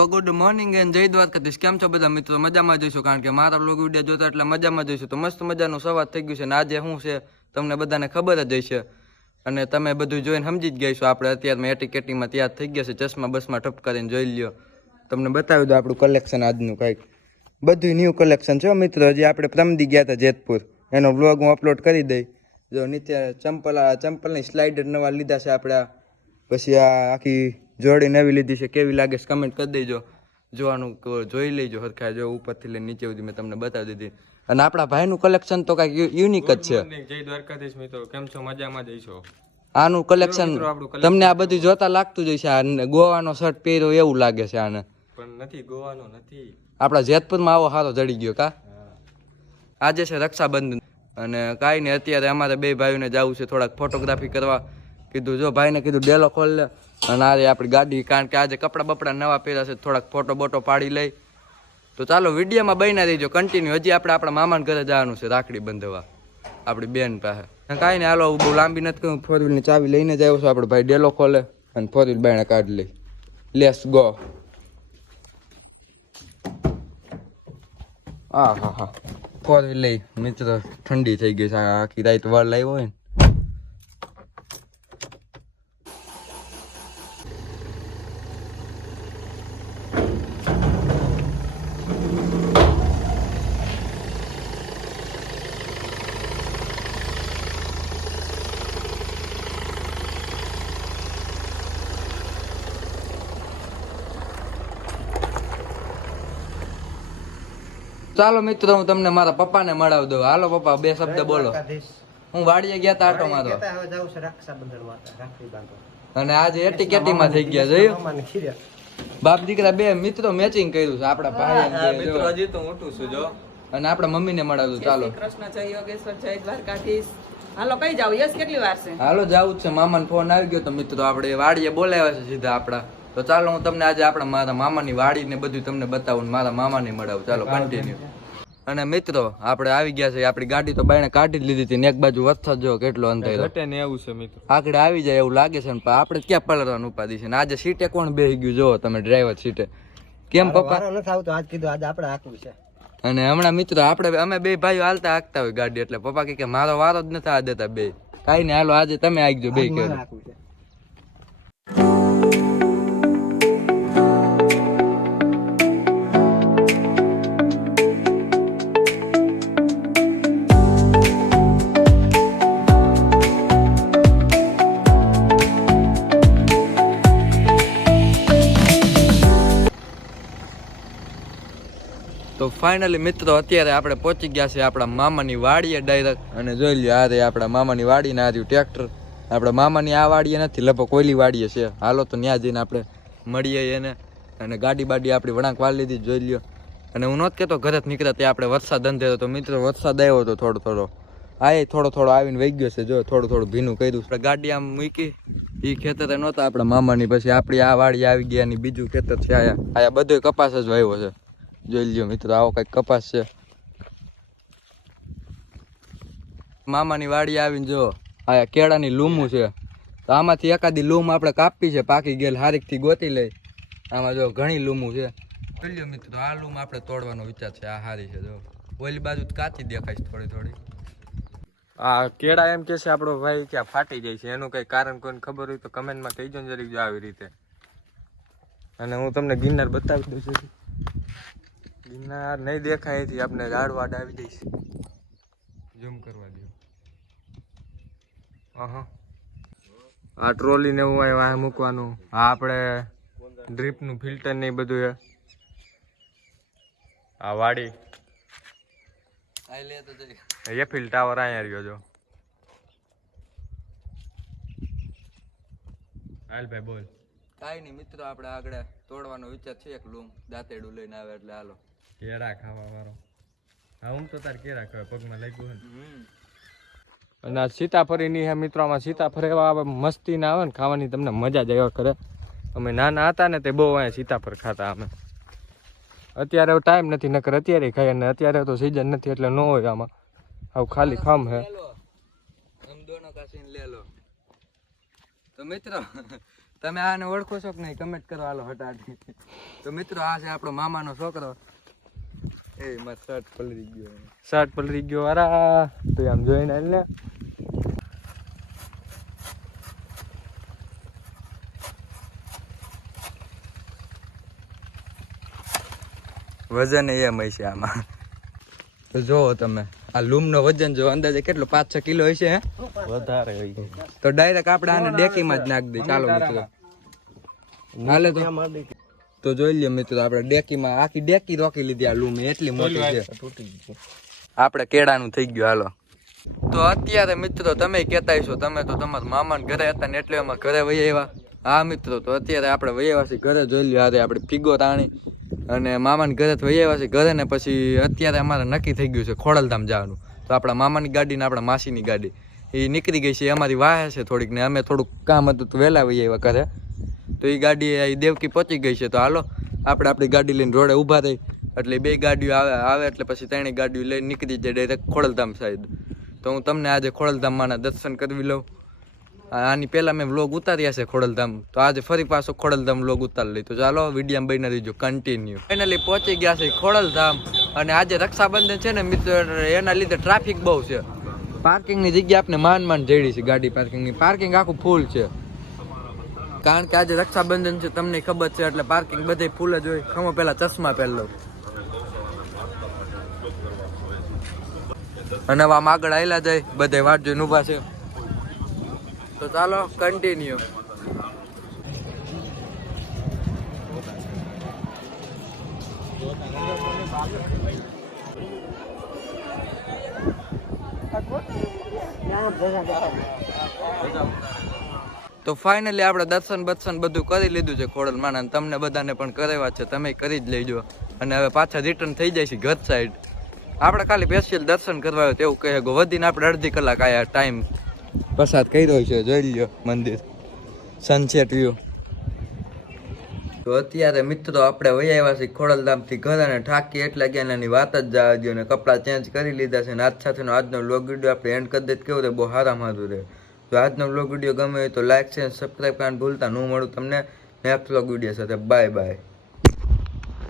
So good morning and જય દ્વારકાધીશ. કેમ છો બધા મિત્રો? મજામાં જઈશું કારણ કે મારા લોગ વીડિયો જોતા એટલે મજામાં જઈશું તો મસ્ત મજાનું સવાર થઈ ગયું છે ને આજે શું છે તમને બધાને ખબર જ હશે. અને તમે બધું જોઈને સમજી જ છો આપણે અત્યારમાં એટીકેટીમાં તૈયાર થઈ ગયા છે. ચશ્મા બસમાં ટપ કરીને જોઈ લ્યો. તમને બતાવી દો આપણું કલેક્શન આજનું કાંઈક. બધું ન્યૂ કલેક્શન છે મિત્રો. હજી આપણે પ્રમદી ગયા હતા જેતપુર. એનો બ્લોગ હું અપલોડ કરી દઈ. જો નીચે ચંપલ, ચંપલની સ્લાઇડર નવા લીધા છે આપણા. પછી આ આખી જોડી નવી લીધી છે કેવી લાગે છે કમેન્ટ કરી દેજો. જોવાનું જોઈ લેજો હરખા જો ઉપરથી લઈને નીચે સુધી મેં તમને બતાવી દીધી. અને આપણા ભાઈનું કલેક્શન તો કાંઈક યુનિક જ છે. જય દ્વારકાધીશ મિત્રો. કેમ છો? મજામાં જઈશો આનું કલેક્શન તમને આ બધું જોતા લાગતું જ હશે. આ ન- ગોવાનો શર્ટ પહેર્યો એવું લાગે છે આને. પણ નથી ગોવાનો નથી. આપણા જેતપુરમાં આવો સારો જડી ગયો કા? આજે છે રક્ષાબંધન. અને કાંઈ નહીં અત્યારે અમારે બે ભાઈઓને જવું છે થોડાક ફોટોગ્રાફી કરવા. કીધું, જો ભાઈને કીધું, ડેલો ખોલ લે. અને આજે આપણી ગાડી, કારણ કે આજે કપડાં બપડા નવા પહેર્યા છે, થોડાક ફોટો બોટો પાડી લઈ. તો ચાલો, વિડીયોમાં બન્યા રહીજો કન્ટિન્યુ હજી આપણે આપણા મામાના ઘરે જવાનું છે, રાખડી બંધવા. આપણી બેન પાસે. કાંઈ નહીં, હાલો બહુ લાંબી નથી કહું ફોર વ્હીલની ચાવી લઈને જ આવ્યો છું, આપણો ભાઈ ડેલો ખોલે અને ફોર વ્હીલ બાયણે કાઢી લઈ લેસ ગો હા હા હા ફોર વ્હીલ લઈ, મિત્ર, ઠંડી થઈ ગઈ છે, આખી રાત વાર લાવ્યો હોય ને. ચાલો મિત્રો હું તમને મારા પપ્પાને મળાવી દઉં. હાલો પપ્પા બે શબ્દ બોલો. હું વાડીએ ગયા તા આટો મારો અને આજે એટી કેટીમાં થઈ ગયા જોયું? બાપ દીકરા બે મિત્રો મેચિંગ કર્યું છે આપણા ભાઈ મિત્રો જો. હજી તો મોટું છું જો. અને આપણા મમ્મીને મળાવ્યું ચાલો કૃષ્ણ જય યોગેશ્વર જય દ્વારકાધીશ. હાલો કઈ જાવ? યસ કેટલી વાર છે? હાલો જાવું છે મામાનો ફોન આવી ગયો તો મિત્રો આપણે વાડીએ બોલાવ્યા છે સીધા આપણા. તો ચાલો હું તમને આજે આપણે મારા મામાની વાડી ને બધું તમને બતાવું ને મારા મામાને મળાવું. ચાલો કન્ટિન્યુ અને મિત્રો આપણે આવી ગયા છે આપણી ગાડી તો બાયણે કાઢી જ લીધી હતી ને એક બાજુ વરસાદ જો કેટલો અંધારો ઘટે ને એવું છે મિત્રો. આગળ આવી જાય એવું લાગે છે ને પણ આપણે ક્યાં પલરવાનું ઉપાધિ છે ને? આજે સીટે કોણ બેસી ગયું? જોવો તમે ડ્રાઈવર સીટે. કેમ પપ્પા? નથી આવતો. આજ કીધું આજે આપણે હાંકવું છે. અને હમણાં મિત્રો આપણે અમે બે ભાઈઓ હાલતા હાકતા હોય ગાડી એટલે પપ્પા કે મારો વારો જ નથી આ દેતા બે. કાંઈ ને હાલો આજે તમે આગજો બે કે ફાઇનલી મિત્રો, અત્યારે આપણે પહોંચી ગયા છે આપણા મામાની વાડીએ ડાયરેક્ટ અને જોઈ લ્યો, આ રે આપણા મામાની વાડીને આ રહ્યું ટ્રેક્ટર આપણા મામાની આ વાડીએ નથી, લગભગ કોઈલી વાડીએ છે. હાલો તો ત્યાં જઈને આપણે મળીએ એને. અને ગાડી બાડી આપણી વળાંક વાળી લીધી, જોઈ લ્યો. અને હું નહોત કહેતો ઘરે જ નીકળ્યા ત્યાં આપણે વરસાદ અંધેરો. તો મિત્રો, વરસાદ આવ્યો હતો થોડો થોડો. આ થોડો થોડો આવીને વહી ગયો છે, જો, થોડું થોડું ભીનું કર્યું આપણે ગાડી આમ મૂકી એ ખેતરે નહોતા આપણા મામાની પછી આપણી આ વાડી આવી ગયા ને બીજું ખેતર છે આયા. આયા બધો કપાસ જ વાવ્યો છે. જોઈ લ્યો મિત્રો, આવો કંઈક કપાસ છે. મામાની વાડી આવીને જો, આ કેળાની લૂમું છે. તો આમાંથી એકાદી લૂમ આપણે કાપી છે, પાકી ગયેલ હારીકથી ગોતી લઈ. આમાં જો ઘણી લૂમું છે. જોઈ લ્યો મિત્રો, આ લૂમ આપણે તોડવાનો વિચાર છે, આ હારી છે, જો. ઓલી બાજુ કાચી દેખાય છે થોડી થોડી. આ કેળા એમ કે છે, આપણો ભાઈ કે ફાટી જાય છે, એનું કઈ કારણ કોઈને ખબર હોય તો કમેન્ટમાં કહીજો ને જરીક જો આવી રીતે. અને હું તમને ગિરનાર બતાવી દઉં છું. ગિરનાર નહીં દેખાય એથી આપણે ગાડવાડ આવી જઈશ. ઝૂમ કરવા દો અહં. આ ટ્રોલી ને એવું આ મૂકવાનું. આ આપણે ડ્રીપનું ફિલ્ટર ને બધું એ આ વાડી. એ લે તો એફિલ ટાવર અહીંયા રહ્યો જો. હાલ ભાઈ બોલ. કાંઈ નહીં મિત્રો આપણે આગળ તોડવાનો વિચાર છે. એક લૂમ દાંતેડું લઈને આવે એટલે હાલો. કેળા ખાવા વાળો. હા હું તો તાર કેળા ખાવા પગમાં લાગ્યું હોય હમ. અને આ સીતાફળીની હે મિત્રો આમાં સીતાફળ એવા મસ્તી ના આવે ને ખાવાની તમને મજા જ આવ્યા કરે. અમે નાના હતા ને તે બહુ અહીંયા સીતાફળ ખાતા અમે. અત્યારે ટાઈમ નથી નકર અત્યારે ખાઈ અને અત્યારે તો સિઝન નથી એટલે ન હોય આમાં. આવું ખાલી ખામ હે. લે लो તો મિત્રો તમે આને ઓળખો છો કે નહીં? કમેન્ટ કરો હાલો હટાડી. તો મિત્રો આ છે આપણો મામાનો છોકરો. એ માર શર્ટ પલરી ગયો શર્ટ પલરી ગયો અરા તો આમ જોઈને હાલ ને. વજન એમ હશે આમાં. તો જોવો તમે આ લૂમ નો વજન જો અંદાજે કેટલો? પાંચ છ કિલો હશે હે? વધારે હોય. તો ડાયરેક્ટ આપણે આને ડેકીમાં જ નાખી દે ચાલો મિત્રો. હાલે તો. તો જોઈ લઈએ મિત્રો આપણે ડેકીમાં આખી ડેકી રોકી લીધી આ લૂમે. એટલી મોટી છે. આપણે કેળાનું થઈ ગયું હાલો. તો અત્યારે મિત્રો તમે કહેતા છો તમે તો તમારા મામાના ઘરે હતા ને એટલે અમે ઘરે વહી આવ્યા. હા મિત્રો તો અત્યારે આપણે વહી આવ્યા છીએ ઘરે. જોઈ લ્યો હારે આપણે ફીગો તાણી. અને મામાને ઘરે વહી આવ્યા છીએ ઘરે ને પછી અત્યારે અમારે નક્કી થઈ ગયું છે ખોડલધામ જવાનું. તો આપણા મામાની ગાડી ને આપણા માસીની ગાડી. એ નીકળી ગઈ છે, અમારી વાહે છે થોડીક ને અમે થોડુંક કામ હતું તો વહેલા વહી આવ્યા ઘરે. તો એ ગાડી એ દેવકી પહોંચી ગઈ છે, તો હાલો, આપણે આપણી ગાડી લઈને રોડે ઊભા થઈ એટલે બે ગાડીઓ આવે આવે એટલે પછી ત્રણેય ગાડીઓ લઈને નીકળી જાય ડાયરેક્ટ ખોડલધામ સાઈડ તો હું તમને આજે ખોડલધામમાંના દર્શન કરવી લઉં. આની પહેલાં મેં વ્લોગ ઉતાર્યા છે ખોડલધામ. તો આજે ફરી પાછો ખોડલધામ વ્લોગ ઉતારી લઈ તો ચાલો વીડિયો બની રહીજો કન્ટિન્યુ ફાઇનલી પહોંચી ગયા છે ખોડલધામ. અને આજે રક્ષાબંધન છે ને, મિત્રો, એના લીધે ટ્રાફિક બહુ છે. પાર્કિંગની જગ્યા આપણે માન માન જડી છે ગાડી પાર્કિંગની. પાર્કિંગ આખું ફૂલ છે. કારણ કે આજે રક્ષાબંધન છે, તમને ખબર છે, એટલે પાર્કિંગ બધે ફૂલ જ હોય. ખમો પહેલા ચશ્મા પહેરલો અને આમ આગળ આવેલા જાય બધે વાટ જોઈને ઊભા છે. તો ચાલો કન્ટિન્યુ તો ફાઇનલી આપણે દર્શન બર્શન બધું કરી લીધું છે ખોડલ માણા તમને બધાને પણ કરાવ્યા છે. તમે કરી જ લેજો. અને હવે પાછા રિટર્ન થઈ જાય છે ઘર સાઈડ આપણે ખાલી સ્પેશિયલ દર્શન કરવા આવ્યો તેવું કહે વધીને આપણે અડધી કલાક આયા ટાઈમ પસાર કર્યો છે. જોઈ લ્યો મંદિર. સનસેટ વ્યૂ તો અત્યારે મિત્રો આપણે વહી આવ્યા છીએ ખોડલધામથી ઘર અને ઠાકી, એટલે ગયા એની વાત જ જવા દો અને કપડાં ચેન્જ કરી લીધા છે અને આજ સાથેનો આજનો વ્લોગ વીડિયો આપણે એન્ડ કરી દે કેવું રહે બહુ સારા મારું રહે જો આજનો વ્લોગ વીડિયો ગમે હોય તો લાઈક છે સબસ્ક્રાઈબ કરવાનું ભૂલતા ન મળું તમને. નેક્સ્ટ વ્લોગ વીડિયો સાથે બાય બાય